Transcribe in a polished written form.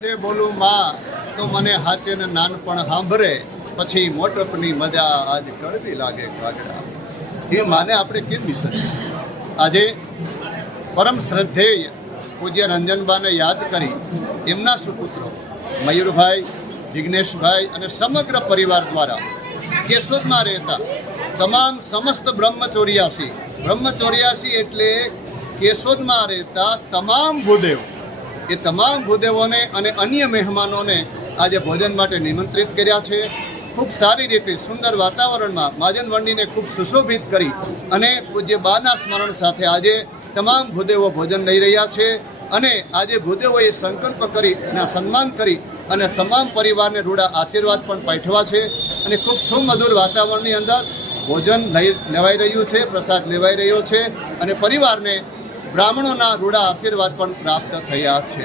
બોલું માં તો મને હાચે ને નાનપણ સાંભળે પછી મોટપની મજા આજ કડવી લાગે કાગડા. એ માને આપણે કેમ વિસરીએ? આજે પરમ શ્રદ્ધેય પૂજ્ય રંજનબાને યાદ કરી એમના સુપુત્રો મયુરભાઈ, જિજ્ઞેશભાઈ અને સમગ્ર પરિવાર દ્વારા કેશોદમાં રહેતા તમામ સમસ્ત બ્રહ્મચોર્યાસી એટલે કેશોદમાં રહેતા તમામ ભૂદેવ, એ તમામ ભૂદેવોને અને અન્ય મહેમાનોને આજે ભોજન માટે નિમંત્રિત કર્યા છે. ખૂબ સારી રીતે સુંદર વાતાવરણમાં મહાજન મંડીને ખૂબ સુશોભિત કરી અને પૂજ્ય બાના સ્મરણ સાથે આજે તમામ ભૂદેવો ભોજન લઈ રહ્યા છે. અને આજે ભૂદેવોએ સંકલ્પ કરી અને સન્માન કરી અને તમામ પરિવારને રૂડા આશીર્વાદ પણ પાઠવ્યા છે. અને ખૂબ સુમધુર વાતાવરણની અંદર ભોજન લેવાઈ રહ્યું છે, પ્રસાદ લેવાઈ રહ્યો છે અને પરિવારને બ્રાહ્મણોના રૂડા આશીર્વાદ પણ પ્રાપ્ત થયા છે.